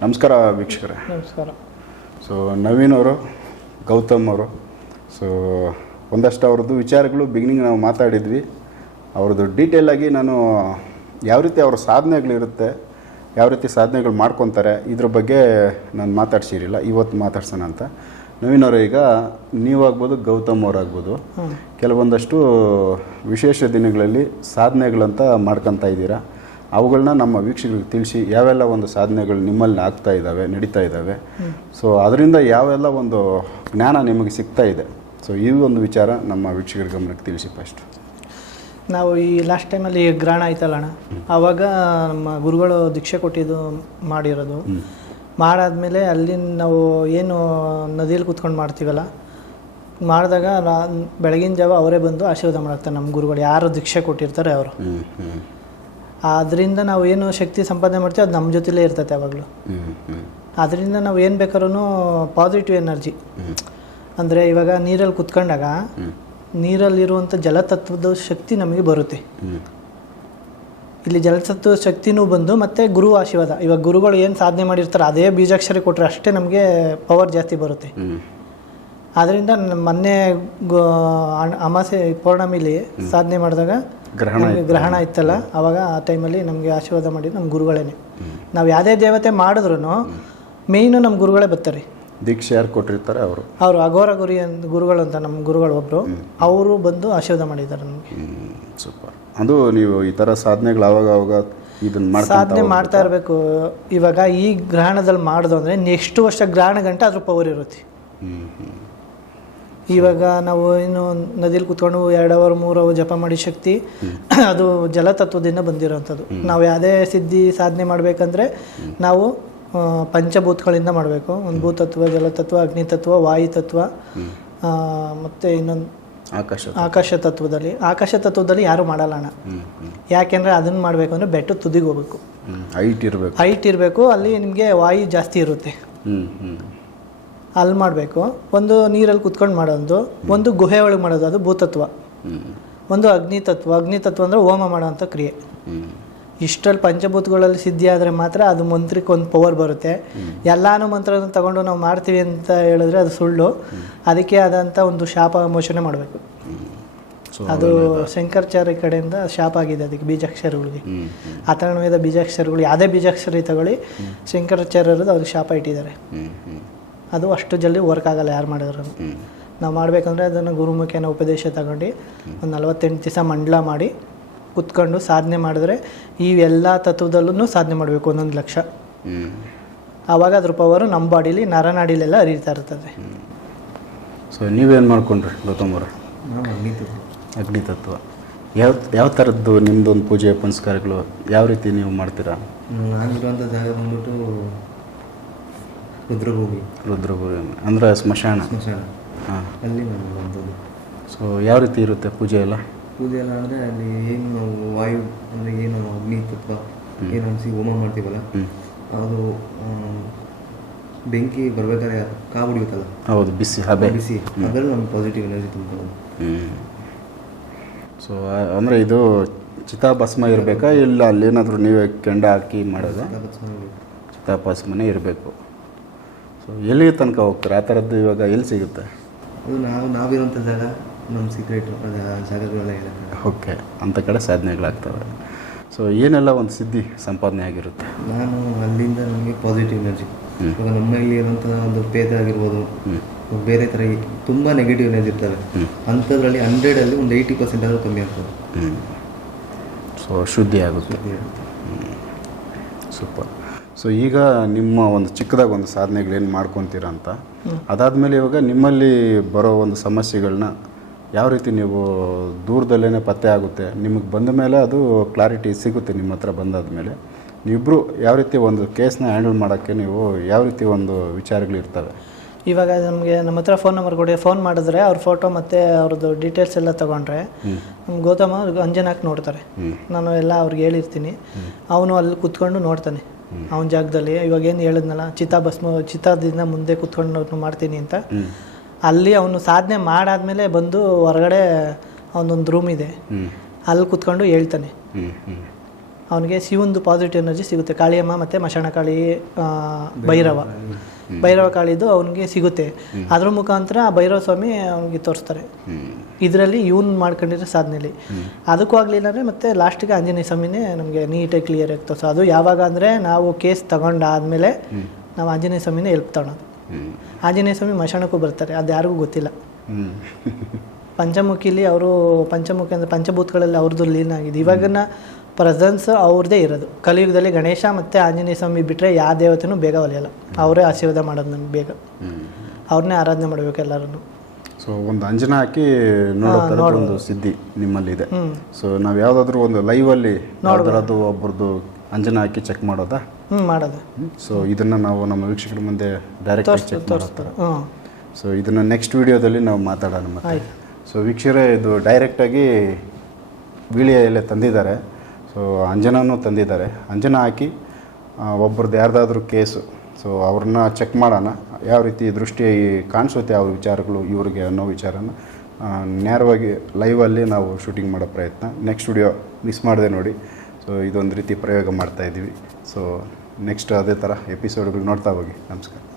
ನಮಸ್ಕಾರ ವೀಕ್ಷಕರೇ. ನಮಸ್ಕಾರ. ಸೊ ನವೀನ್ ಅವರು ಗೌತಮ್ ಅವರು ಸೊ ಒಂದಷ್ಟು ಅವ್ರದ್ದು ವಿಚಾರಗಳು ಬಿಗಿನಿಂಗ್ ನಾವು ಮಾತಾಡಿದ್ವಿ. ಅವ್ರದ್ದು ಡೀಟೇಲ್ ಆಗಿ ನಾನು ಯಾವ ರೀತಿ ಅವ್ರ ಸಾಧನೆಗಳಿರುತ್ತೆ ಯಾವ ರೀತಿ ಸಾಧನೆಗಳು ಮಾಡ್ಕೊತಾರೆ ಇದ್ರ ಬಗ್ಗೆ ನಾನು ಮಾತಾಡ್ಸಿರಿಲ್ಲ ಇವತ್ತು ಮಾತಾಡ್ಸೋಣ ಅಂತ. ನವೀನ್ ಅವರು ಈಗ ನೀವಾಗ್ಬೋದು ಗೌತಮ್ ಅವರಾಗ್ಬೋದು ಕೆಲವೊಂದಷ್ಟು ವಿಶೇಷ ದಿನಗಳಲ್ಲಿ ಸಾಧನೆಗಳಂತ ಮಾಡ್ಕೊತಾ ಇದ್ದೀರಾ. ಅವುಗಳನ್ನ ನಮ್ಮ ವೀಕ್ಷಕರಿಗೆ ತಿಳಿಸಿ ಯಾವೆಲ್ಲ ಒಂದು ಸಾಧನೆಗಳು ನಿಮ್ಮಲ್ಲಿ ಆಗ್ತಾ ಇದ್ದಾವೆ ನಡೀತಾ ಇದ್ದಾವೆ. ಸೊ ಅದರಿಂದ ಯಾವೆಲ್ಲ ಒಂದು ಜ್ಞಾನ ನಿಮಗೆ ಸಿಗ್ತಾ ಇದೆ. ಸೊ ಈ ಒಂದು ವಿಚಾರ ನಮ್ಮ ವೀಕ್ಷಕರ ಗಮನಕ್ಕೆ ತಿಳಿಸಿ ಫಸ್ಟ್ ನಾವು ಈ ಲಾಸ್ಟ್ ಟೈಮಲ್ಲಿ ಗ್ರಹಣ ಆಯ್ತಲ್ಲ ಅಣ್ಣ? ಆವಾಗ ನಮ್ಮ ಗುರುಗಳು ದೀಕ್ಷೆ ಕೊಟ್ಟಿದ್ದು ಮಾಡಿರೋದು. ಮಾಡಾದ್ಮೇಲೆ ಅಲ್ಲಿ ನಾವು ಏನು ನದಿಯಲ್ಲಿ ಕೂತ್ಕೊಂಡು ಮಾಡ್ತೀವಲ್ಲ? ಮಾಡಿದಾಗ ಬೆಳಗಿನ ಜಾವ ಅವರೇ ಬಂದು ಆಶೀರ್ವಾದ ಮಾಡ್ತಾರೆ ನಮ್ಮ ಗುರುಗಳು. ಯಾರು ದೀಕ್ಷೆ ಕೊಟ್ಟಿರ್ತಾರೆ ಅವರು. ಅದರಿಂದ ನಾವು ಏನು ಶಕ್ತಿ ಸಂಪಾದನೆ ಮಾಡ್ತೀವಿ ಅದು ನಮ್ಮ ಜೊತೆಲೇ ಇರ್ತೈತೆ ಯಾವಾಗಲೂ. ಅದರಿಂದ ನಾವು ಏನು ಬೇಕಾದ್ರೂ ಪಾಸಿಟಿವ್ ಎನರ್ಜಿ ಅಂದರೆ ಇವಾಗ ನೀರಲ್ಲಿ ಕುತ್ಕೊಂಡಾಗ ನೀರಲ್ಲಿರುವಂಥ ಜಲತತ್ವದ ಶಕ್ತಿ ನಮಗೆ ಬರುತ್ತೆ. ಇಲ್ಲಿ ಜಲತತ್ವ ಶಕ್ತಿನೂ ಬಂದು ಮತ್ತು ಗುರು ಆಶೀರ್ವಾದ. ಇವಾಗ ಗುರುಗಳು ಏನು ಸಾಧನೆ ಮಾಡಿರ್ತಾರೆ ಅದೇ ಬೀಜಾಕ್ಷರ ಕೊಟ್ಟರೆ ಅಷ್ಟೇ ನಮಗೆ ಪವರ್ ಜಾಸ್ತಿ ಬರುತ್ತೆ. ಆದ್ದರಿಂದ ಮೊನ್ನೆ ಗೋ ಅಮಾಸೆ ಪೌರ್ಣಮಿಲಿ ಸಾಧನೆ ಮಾಡಿದಾಗ ಗ್ರಹಣ ಗ್ರಹಣ ಇತ್ತಲ್ಲ ಅವಾಗ ಆ ಟೈಮಲ್ಲಿ ನಮಗೆ ಆಶೀರ್ವಾದ ಮಾಡಿದ್ದು ನಮ್ಮ ಗುರುಗಳೇನೆ. ನಾವು ಯಾವುದೇ ದೇವತೆ ಮಾಡಿದ್ರು ಮೇಯ್ನು ನಮ್ಮ ಗುರುಗಳೇ ಬರ್ತಾರೆ. ದೀಕ್ಷೆ ಯಾರು ಕೊಟ್ಟಿರ್ತಾರೆ? ಅವರು. ಅವರು ಅಘೋರ ಗುರಿ ಅಂತ ಗುರುಗಳು ಅಂತ ನಮ್ಮ ಗುರುಗಳು ಒಬ್ಬರು ಅವರು ಬಂದು ಆಶೀರ್ವಾದ ಮಾಡಿದ್ದಾರೆ ನಮಗೆ. ಸೂಪರ್ ಅದು ನೀವು ಈ ಥರ ಸಾಧನೆಗಳು ಆವಾಗ ಅವಾಗ ಇದನ್ನು ಸಾಧನೆ ಮಾಡ್ತಾ ಇರಬೇಕು. ಇವಾಗ ಈ ಗ್ರಹಣದಲ್ಲಿ ಮಾಡೋದು ಅಂದರೆ ನೆಕ್ಸ್ಟ್ ವರ್ಷ ಗ್ರಹಣ ಗಂಟೆ ಅದ್ರ ಪವರ್ ಇರುತ್ತೆ. ಇವಾಗ ನಾವು ಏನು ನದಿಲಿ ಕುತ್ಕೊಂಡು ಎರಡು ಅವರ್ ಮೂರು ಅವರ್ ಜಪ ಮಾಡಿ ಶಕ್ತಿ ಅದು ಜಲತತ್ವದಿಂದ ಬಂದಿರೋವಂಥದ್ದು ನಾವು ಯಾವುದೇ ಸಿದ್ಧಿ ಸಾಧನೆ ಮಾಡಬೇಕಂದ್ರೆ ನಾವು ಪಂಚಭೂತಗಳಿಂದ ಮಾಡಬೇಕು. ಒಂದು ಭೂತತ್ವ ಜಲತತ್ವ ಅಗ್ನಿತತ್ವ ವಾಯುತತ್ವ ಮತ್ತು ಮತ್ತೆ ಇನ್ನೊಂದು ಆಕಾಶ ಆಕಾಶ ತತ್ವದಲ್ಲಿ. ಆಕಾಶ ತತ್ವದಲ್ಲಿ ಯಾರು ಮಾಡಲ್ಲ ಅಣ್ಣ. ಅದನ್ನ ಹ್ಞೂ ಯಾಕೆಂದರೆ ಅದನ್ನು ಮಾಡಬೇಕು ಅಂದರೆ ಬೆಟ್ಟ ತುದಿಗೆ ಹೋಗ್ಬೇಕು. ಹೈಟ್ ಇರಬೇಕು. ಹೈಟ್ ಇರಬೇಕು ಅಲ್ಲಿ ನಿಮಗೆ ವಾಯು ಜಾಸ್ತಿ ಇರುತ್ತೆ. ಅಲ್ಲಿ ಮಾಡಬೇಕು. ಒಂದು ನೀರಲ್ಲಿ ಕುತ್ಕೊಂಡು ಮಾಡೋದು. ಒಂದು ಗುಹೆ ಒಳಗೆ ಮಾಡೋದು. ಅದು ಭೂತತ್ವ. ಒಂದು ಅಗ್ನಿತತ್ವ ಅಗ್ನಿತತ್ವ ಅಂದರೆ ಹೋಮ ಮಾಡೋವಂಥ ಕ್ರಿಯೆ. ಇಷ್ಟರಲ್ಲಿ ಪಂಚಭೂತಗಳಲ್ಲಿ ಸಿದ್ಧಿ ಆದರೆ ಮಾತ್ರ ಅದು ಮಂತ್ರಕ್ಕೆ ಒಂದು ಪವರ್ ಬರುತ್ತೆ. ಎಲ್ಲಾನು ಮಂತ್ರನ ತಗೊಂಡು ನಾವು ಮಾಡ್ತೀವಿ ಅಂತ ಹೇಳಿದ್ರೆ ಅದು ಸುಳ್ಳು. ಅದಕ್ಕೆ ಆದಂಥ ಒಂದು ಶಾಪ ಮೋಚನೆ ಮಾಡಬೇಕು. ಅದು ಶಂಕರಾಚಾರ್ಯ ಕಡೆಯಿಂದ ಶಾಪ ಆಗಿದೆ ಅದಕ್ಕೆ ಬೀಜಾಕ್ಷರಗಳಿಗೆ. ಹ್ಞೂ ಬೀಜಾಕ್ಷರಗಳು ಯಾವುದೇ ಬೀಜಾಕ್ಷರ ತಗೊಳ್ಳಿ ಶಂಕರಾಚಾರ್ಯರದು ಅವ್ರಿಗೆ ಶಾಪ ಇಟ್ಟಿದ್ದಾರೆ. ಅದು ಅಷ್ಟು ಜಲ್ದಿ ವರ್ಕ್ ಆಗಲ್ಲ ಯಾರು ಮಾಡಿದ್ರು. ನಾವು ಮಾಡಬೇಕಂದ್ರೆ ಅದನ್ನು ಗುರುಮುಖೇನ ಉಪದೇಶ ತಗೊಂಡು ಒಂದು ನಲವತ್ತೆಂಟು ದಿವಸ ಮಂಡಲ ಮಾಡಿ ಕುತ್ಕೊಂಡು ಸಾಧನೆ ಮಾಡಿದ್ರೆ ಈ ಎಲ್ಲ ತತ್ವದಲ್ಲೂ ಸಾಧನೆ ಮಾಡಬೇಕು ಒಂದೊಂದು ಲಕ್ಷ. ಆವಾಗ ಅದ್ರ ಪವರು ನಮ್ಮ ಬಾಡಿಲಿ ನರನಾಡಿಲೆಲ್ಲ ಹರಿತಾ ಇರ್ತದೆ. ಸೊ ನೀವೇನು ಮಾಡ್ಕೊಂಡ್ರಿ ಗೌತಮ್ ಅವರ? ತತ್ವ. ಯಾವ ಯಾವ ಥರದ್ದು ನಿಮ್ಮದೊಂದು ಪೂಜೆ ಪುನಸ್ಕಾರಗಳು ಯಾವ ರೀತಿ ನೀವು ಮಾಡ್ತೀರಾ? ನಾನಿರುವಂಥ ಜಾಗ ಬಂದ್ಬಿಟ್ಟು ರುದ್ರಭೂಮಿ. ರುದ್ರಭೂಮಿ. ಅಂದ್ರೆ ಸ್ಮಶಾನ. ಸ್ಮಶಾನ. ಹಾಂ. ಅಲ್ಲಿ ನಾನು ಬಂದದ್ದು ಸೊ ಯಾವ ರೀತಿ ಇರುತ್ತೆ ಪೂಜೆ ಎಲ್ಲ? ಪೂಜೆ ಎಲ್ಲ ಅಂದರೆ ಅಲ್ಲಿ ಏನು ನಾವು ವಾಯು ಅಂದರೆ ಏನು ಅಗ್ನಿ ತತ್ವ ಏನು ಅನಿಸಿ ಹೋಮ ಮಾಡ್ತೀವಲ್ಲ? ಅದು ಬೆಂಕಿ ಬರ್ಬೇಕಾದ್ರೆ ಕಾವು ಹೊಡಿಯುತ್ತಲ್ಲ? ಹೌದು ಬಿಸಿ ಹಬೆ. ಬಿಸಿ. ಅದರಲ್ಲಿ ನಮ್ಗೆ ಪಾಸಿಟಿವ್ ಎನರ್ಜಿ ತುಂಬ್ಕೊಳ್ಳೋದು ಹ್ಞೂ ಸೊ ಅಂದರೆ ಇದು ಚಿತಾಭಸ್ಮ ಇರಬೇಕಾ? ಇಲ್ಲ ಅಲ್ಲೇನಾದರೂ ನೀವೇ ಕೆಂಡ ಹಾಕಿ ಮಾಡೋದು? ಚಿತಾಭಸ್ಮನೇ ಇರಬೇಕು. ಸೊ ಎಲ್ಲಿಗೆ ತನಕ ಹೋಗ್ತಾರೆ? ಆ ಥರದ್ದು ಇವಾಗ ಎಲ್ಲಿ ಸಿಗುತ್ತೆ? ಅದು ನಾವು ನಾವಿರುವಂಥ ಜಾಗ ನಮ್ಮ ಸೀಕ್ರೆಟ್ ಜಾಗಗಳೆಲ್ಲ ಇರುತ್ತೆ ಓಕೆ. ಅಂಥ ಕಡೆ ಸಾಧನೆಗಳಾಗ್ತವೆ. ಸೊ ಏನೆಲ್ಲ ಒಂದು ಸಿದ್ಧಿ ಸಂಪಾದನೆ ಆಗಿರುತ್ತೆ? ನಾನು ಅಲ್ಲಿಂದ ನಮಗೆ ಪಾಸಿಟಿವ್ ಎನರ್ಜಿ. ಇವಾಗ ನಮ್ಮಲ್ಲಿ ಇರುವಂಥ ಒಂದು ಪೇದ ಆಗಿರ್ಬೋದು ಬೇರೆ ಥರ ತುಂಬ ನೆಗೆಟಿವ್ ಎನರ್ಜಿ ಇರ್ತವೆ. ಅಂಥದ್ರಲ್ಲಿ ಹಂಡ್ರೆಡಲ್ಲಿ ಒಂದು ಏಯ್ಟಿ ಪರ್ಸೆಂಟ್ ಆದರೂ ಕಮ್ಮಿ ಆಗ್ತದೆ. ಹ್ಞೂ ಸೊ ಶುದ್ಧಿ ಆಗುತ್ತೆ ಸೂಪರ್ ಸೊ ಈಗ ನಿಮ್ಮ ಒಂದು ಚಿಕ್ಕದಾಗಿ ಒಂದು ಸಾಧನೆಗಳೇನು ಮಾಡ್ಕೊತೀರಾ ಅಂತ? ಅದಾದಮೇಲೆ ಇವಾಗ ನಿಮ್ಮಲ್ಲಿ ಬರೋ ಒಂದು ಸಮಸ್ಯೆಗಳನ್ನ ಯಾವ ರೀತಿ ನೀವು ದೂರದಲ್ಲೇ ಪತ್ತೆ ಆಗುತ್ತೆ? ನಿಮಗೆ ಬಂದ ಮೇಲೆ ಅದು ಕ್ಲಾರಿಟಿ ಸಿಗುತ್ತೆ ನಿಮ್ಮ ಹತ್ರ ಬಂದಾದ ಮೇಲೆ ನೀವಿಬ್ಬರು ಯಾವ ರೀತಿ ಒಂದು ಕೇಸ್ನ ಹ್ಯಾಂಡಲ್ ಮಾಡೋಕ್ಕೆ ನೀವು ಯಾವ ರೀತಿ ಒಂದು ವಿಚಾರಗಳಿರ್ತವೆ ಇವಾಗ ನಮಗೆ ನಮ್ಮ ಹತ್ರ ಫೋನ್ ನಂಬರ್ ಕೊಡಿ. ಫೋನ್ ಮಾಡಿದ್ರೆ ಅವ್ರ ಫೋಟೋ ಮತ್ತು ಅವ್ರದ್ದು ಡೀಟೇಲ್ಸ್ ಎಲ್ಲ ತೊಗೊಂಡ್ರೆ ನಮ್ಮ ಗೌತಮ ಅಂಜನಾಕ್ ನೋಡ್ತಾರೆ. ನಾನು ಎಲ್ಲ ಅವ್ರಿಗೆ ಹೇಳಿರ್ತೀನಿ. ಅವನು ಅಲ್ಲಿ ಕುತ್ಕೊಂಡು ನೋಡ್ತಾನೆ. ಅವನ ಜಾಗದಲ್ಲಿ. ಇವಾಗ ಏನು ಹೇಳಿದ್ನಲ್ಲ ಚಿತಾಭಸ್ಮ ಚಿತಾದಿಂದ ಮುಂದೆ ಕುತ್ಕೊಂಡು ಮಾಡ್ತೀನಿ ಅಂತ. ಅಲ್ಲಿ ಅವನು ಸಾಧನೆ ಮಾಡಾದ್ಮೇಲೆ ಬಂದು ಹೊರಗಡೆ ಅವನೊಂದು ರೂಮ್ ಇದೆ. ಅಲ್ಲಿ ಕುತ್ಕೊಂಡು ಹೇಳ್ತಾನೆ. ಅವನಿಗೆ ಶಿವಂದು ಪಾಸಿಟಿವ್ ಎನರ್ಜಿ ಸಿಗುತ್ತೆ. ಕಾಳಿಯಮ್ಮ ಮತ್ತು ಮಶಾಣಕಾಳಿ ಕಾಳಿ ಭೈರವ. ಭೈರವ ಕಾಳಿದು ಅವನಿಗೆ ಸಿಗುತ್ತೆ. ಅದ್ರ ಮುಖಾಂತರ ಆ ಭೈರವ ಸ್ವಾಮಿ ಅವನಿಗೆ ತೋರಿಸ್ತಾರೆ. ಇದರಲ್ಲಿ ಇವನ್ ಮಾಡ್ಕೊಂಡಿರೋ ಸಾಧನೆಯಲ್ಲಿ ಅದಕ್ಕೂ ಆಗಲಿಲ್ಲ ಅಂದರೆ ಮತ್ತೆ ಲಾಸ್ಟಿಗೆ ಆಂಜನೇಯ ಸ್ವಾಮಿನೇ ನಮಗೆ ನೀಟಾಗಿ ಕ್ಲಿಯರ್ ಆಗಿ ತೋರಿಸೋ. ಅದು ಯಾವಾಗ ಅಂದರೆ ನಾವು ಕೇಸ್ ತಗೊಂಡಾದ್ಮೇಲೆ ನಾವು ಆಂಜನೇಯ ಸ್ವಾಮಿನೇ ಹೆಲ್ಪ್ ತಗೊಳೋದು. ಆಂಜನೇಯ ಸ್ವಾಮಿ ಮಶಾಣಕ್ಕೂ ಬರ್ತಾರೆ ಅದು ಯಾರಿಗೂ ಗೊತ್ತಿಲ್ಲ. ಪಂಚಮುಖಿಲಿ ಅವರು ಪಂಚಮುಖಿ ಅಂದರೆ ಪಂಚಭೂತಗಳಲ್ಲಿ ಅವ್ರದ್ದು ಲೀನ್ ಆಗಿದೆ ಇವಾಗಿನ ಪ್ರೆಸೆನ್ಸ್ ಅವ್ರದ್ದೇ ಇರೋದು. ಕಲಿಯುಗದಲ್ಲಿ ಗಣೇಶ ಮತ್ತು ಆಂಜನೇಯ ಸ್ವಾಮಿ ಬಿಟ್ಟರೆ ಯಾವ ದೇವತೆನೂ ಬೇಗ ಒಲಿಯಲ್ಲ. ಅವರೇ ಆಶೀರ್ವಾದ ಮಾಡೋದು ನಮ್ಗೆ ಬೇಗ ಅವ್ರನ್ನೇ ಆರಾಧನೆ ಮಾಡಬೇಕು ಎಲ್ಲರೂ ಸೊ ಒಂದು ಅಂಜನ ಹಾಕಿ ನೋಡೋ ಥರದ್ದು ಒಂದು ಸಿದ್ಧಿ ನಿಮ್ಮಲ್ಲಿದೆ. ಸೊ ನಾವು ಯಾವುದಾದ್ರೂ ಒಂದು ಲೈವಲ್ಲಿ ಅದು ಒಬ್ಬರದ್ದು ಅಂಜನ ಹಾಕಿ ಚೆಕ್ ಮಾಡೋದಾ? ಹ್ಞೂ ಮಾಡೋದು. ಸೊ ಇದನ್ನು ನಾವು ನಮ್ಮ ವೀಕ್ಷಕರ ಮುಂದೆ ಡೈರೆಕ್ಟ್ ಚೆಕ್ ಹ್ಞೂ ಸೊ ಇದನ್ನು ನೆಕ್ಸ್ಟ್ ವಿಡಿಯೋದಲ್ಲಿ ನಾವು ಮಾತಾಡೋಣ ಮತ್ತೆ. ಸೊ ವೀಕ್ಷಕರೇ ಇದು ಡೈರೆಕ್ಟಾಗಿ ವೀಳ್ಯ ಎಲೆ ತಂದಿದ್ದಾರೆ. ಸೊ ಅಂಜನೂ ತಂದಿದ್ದಾರೆ. ಅಂಜನ ಹಾಕಿ ಒಬ್ರದ್ದು ಯಾರ್ದಾದ್ರೂ ಕೇಸು. ಸೊ ಅವ್ರನ್ನ ಚೆಕ್ ಮಾಡೋಣ. ಯಾವ ರೀತಿ ದೃಷ್ಟಿ ಕಾಣಿಸುತ್ತೆ ಅವ್ರ ವಿಚಾರಗಳು, ಇವ್ರಿಗೆ ಅನ್ನೋ ವಿಚಾರನ ನೇರವಾಗಿ ಲೈವಲ್ಲಿ ನಾವು ಶೂಟಿಂಗ್ ಮಾಡೋ ಪ್ರಯತ್ನ. ನೆಕ್ಸ್ಟ್ ವಿಡಿಯೋ ಮಿಸ್ ಮಾಡಿದೆ ನೋಡಿ. ಸೊ ಇದೊಂದು ರೀತಿ ಪ್ರಯೋಗ ಮಾಡ್ತಾಯಿದ್ದೀವಿ ಸೊ ನೆಕ್ಸ್ಟ್ ಅದೇ ಥರ ಎಪಿಸೋಡ್ಗಳು ನೋಡ್ತಾ ಹೋಗಿ. ನಮಸ್ಕಾರ.